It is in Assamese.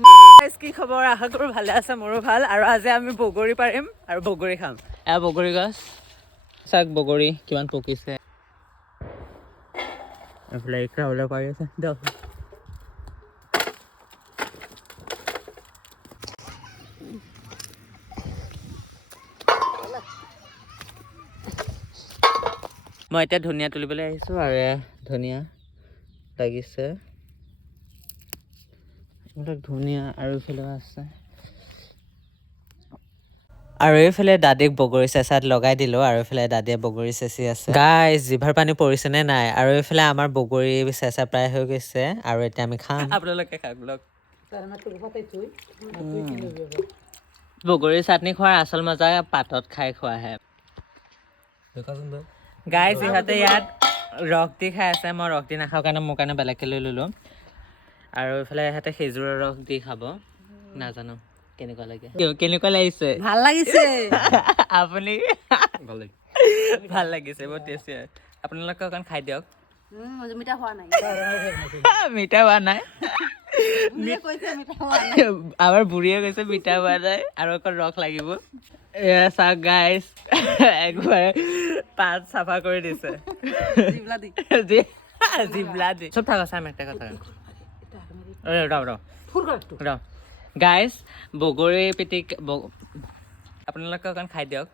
কি খবৰ? আশা কৰো ভালে আছে, মোৰো ভাল। আৰু আজি আমি বগৰী পাৰিম আৰু বগৰী খাম। এয়া বগৰী গছ, চাক বগৰী কিমান পকিছে। এইফালে ইকৰা ওলাই পাৰি আছে দিয়ক। মই এতিয়া ধনিয়া তুলিবলৈ আহিছোঁ আৰু ধনিয়া লাগিছে এইবিলাক ধনিয়া আৰু এইফালে আছে আৰু এইফালে দাদীক বগৰী চেঁচাত লগাই দিলোঁ আৰু এইফালে দাদীয়ে বগৰী চেঁচি আছে। গাইজ জিভাৰ পানী পৰিছেনে নাই? আৰু এইফালে আমাৰ বগৰী চেঁচা প্ৰায় হৈ গৈছে আৰু এতিয়া আমি খাম। আপোনালোকে খাওক ব্লগ। বগৰী চাটনি খোৱাৰ আচল মজা পাতত খাই খোৱাহে। গাইজ ইহঁতে ইয়াত ৰস দি খাই আছে, মই ৰস দি নাখাওঁ কাৰণে মোৰ কাৰণে বেলেগকৈ লৈ ল'লোঁ। আৰু এইফালে ইহঁতে খেজুৰৰ ৰস দি খাব, নাজানো কেনেকুৱা লাগে। কেনেকুৱা লাগিছে? ভাল লাগিছে। আপুনি ভাল লাগিছে, বহুত টেষ্টি হয়। আপোনালোকে অকণ খাই দিয়ক। মিঠা হোৱা নাই। মিঠা হোৱা নাই। আমাৰ বুঢ়ীয়ে কৈছে মিঠা হোৱা নাই আৰু অকণ ৰস লাগিব। এয়া চাওক গাইজ, একবাৰে পাত চাফা কৰি দিছে। জিবলা দি চব থাক চাম একটা কথা গাইজ বগৰী পিটিক আপোনালোকে অকণ খাই দিয়ক।